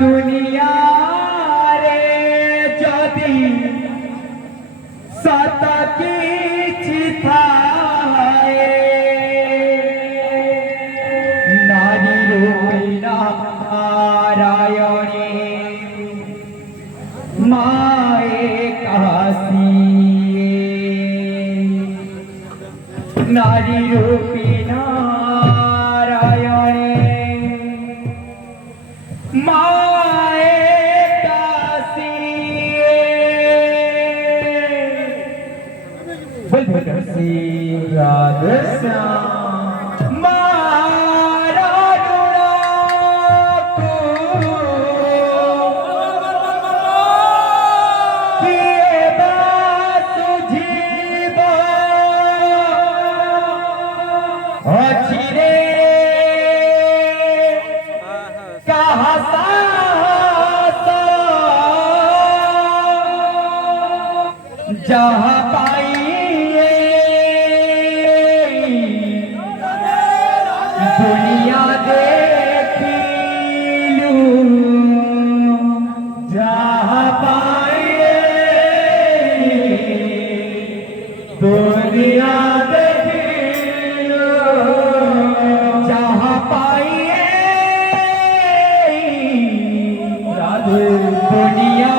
दुनिया रे जदि सत किछि थाए नारी रूपी नारायणी माए काशी नारी रूपी नारायणी माए काशी बोल काशी राधे श्याम मारा को किए सुझीब अच्छी रे जहाँ पाइए दुनिया देखी जहाँ पाइए दुनिया देखी जहाँ पाइए दुनिया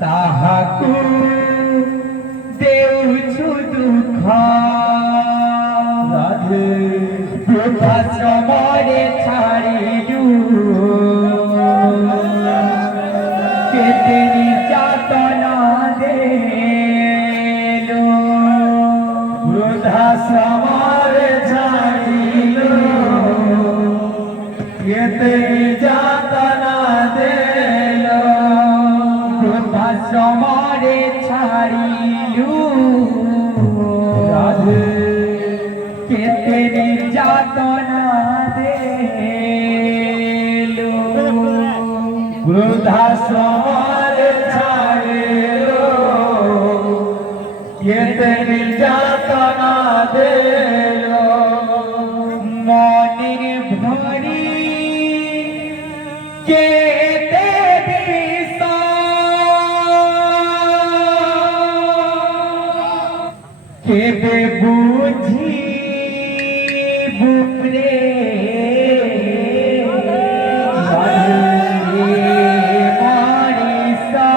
ताहाकु देउछु दुख राधे वृद्धाश्रमरे छाड़िलु केते निर्यातना देलु वृद्धाश्रमरे छाड़िलु केते निर्यातना देलु समरे छाड़िलु राधे केते निर्यातना देलु वृद्धाश्रमरे छाड़िलु केते निर्यातना देलु मने भरी केते केबे बुझी बुरे मारिसा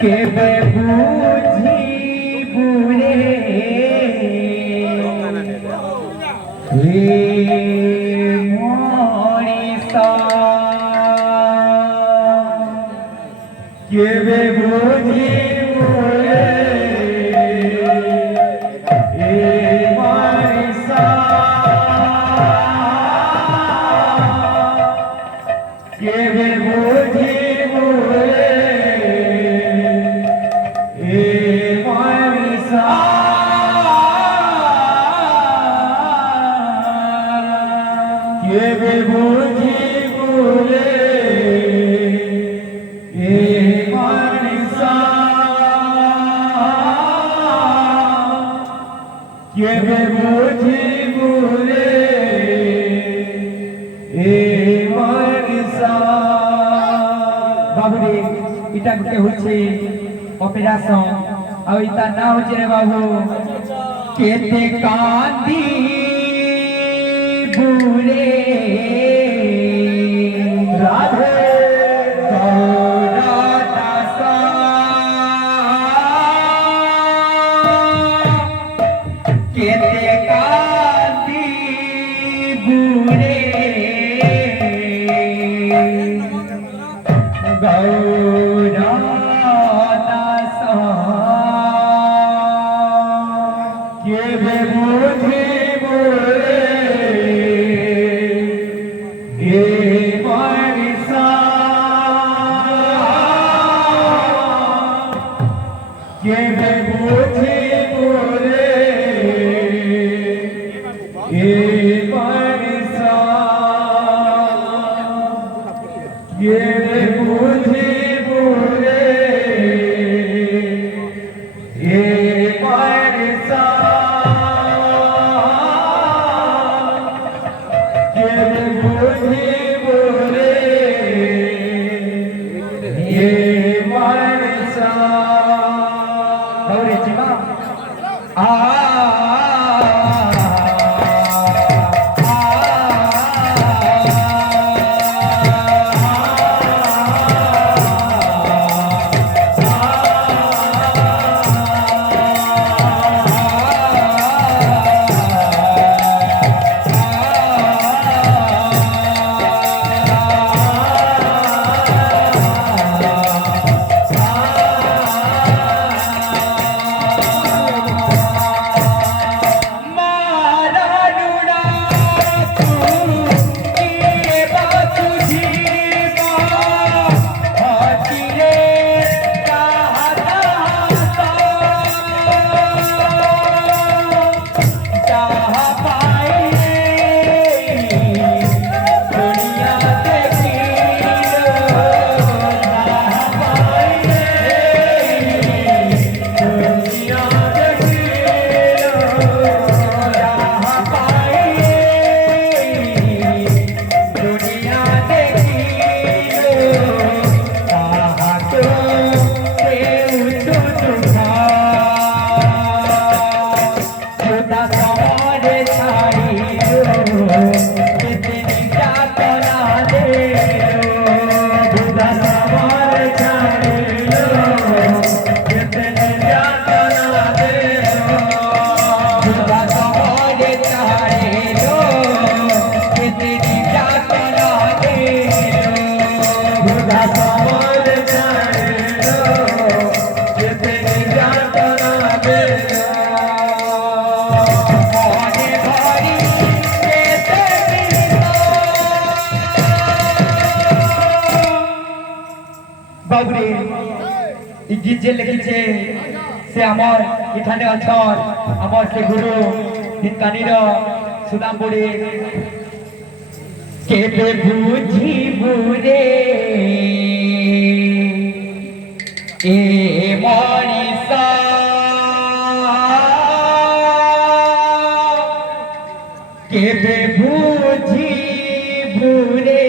केबे बुझी बुरे मारिसा केबे बुझी बुरे मारिसा केबे बुझी बुरे मारिसा केबे बुझी बुरे केबे बुझी बुरे बाबू रे इटा गुटे होछि ऑपरेशन आ इता ना होछि रे बाबू केते कांदी बुरे राधे केते कांदी बुरे गौरा दास केबे बुझी बुरे मारिसा केबे बुझी बुरे বাবুরে এই গীত যে লিখিছে সে আমার এখানে অছর আমার সে গুরু হিনকানির সুদাম বুড়ি কেবে বুঝিবু রে এ মনিষা কেবে বুঝিবু রে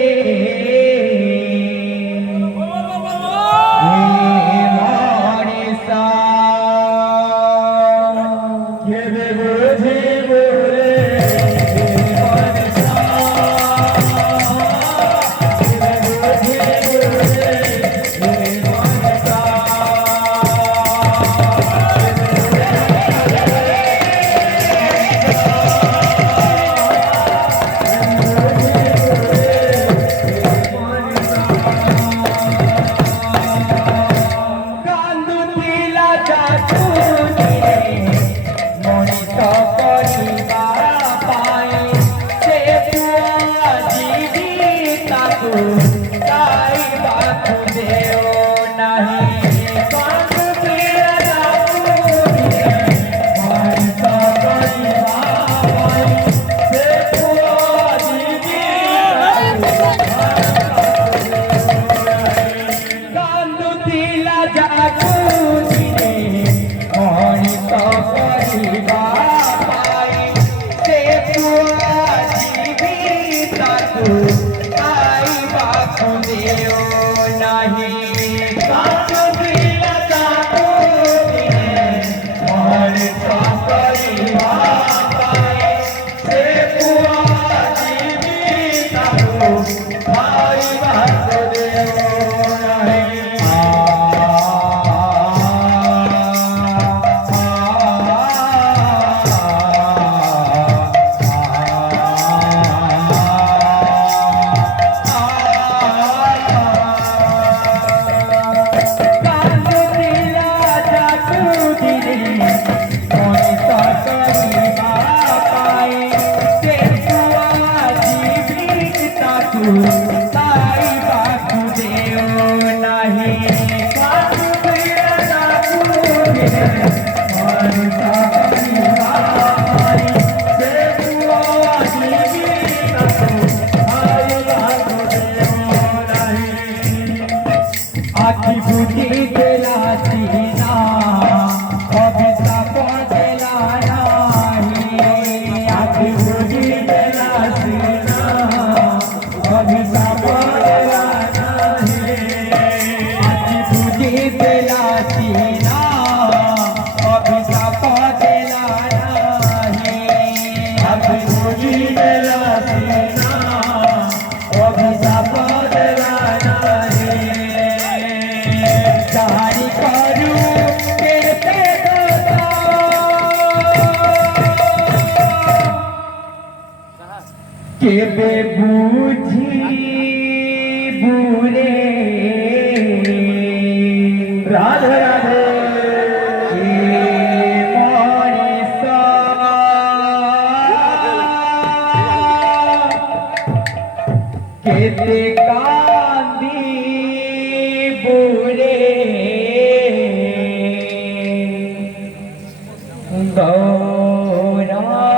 কেবে বুঝিবু রে রাধে রাধে মনিষা কেতে কান্দিবু রে গৌরা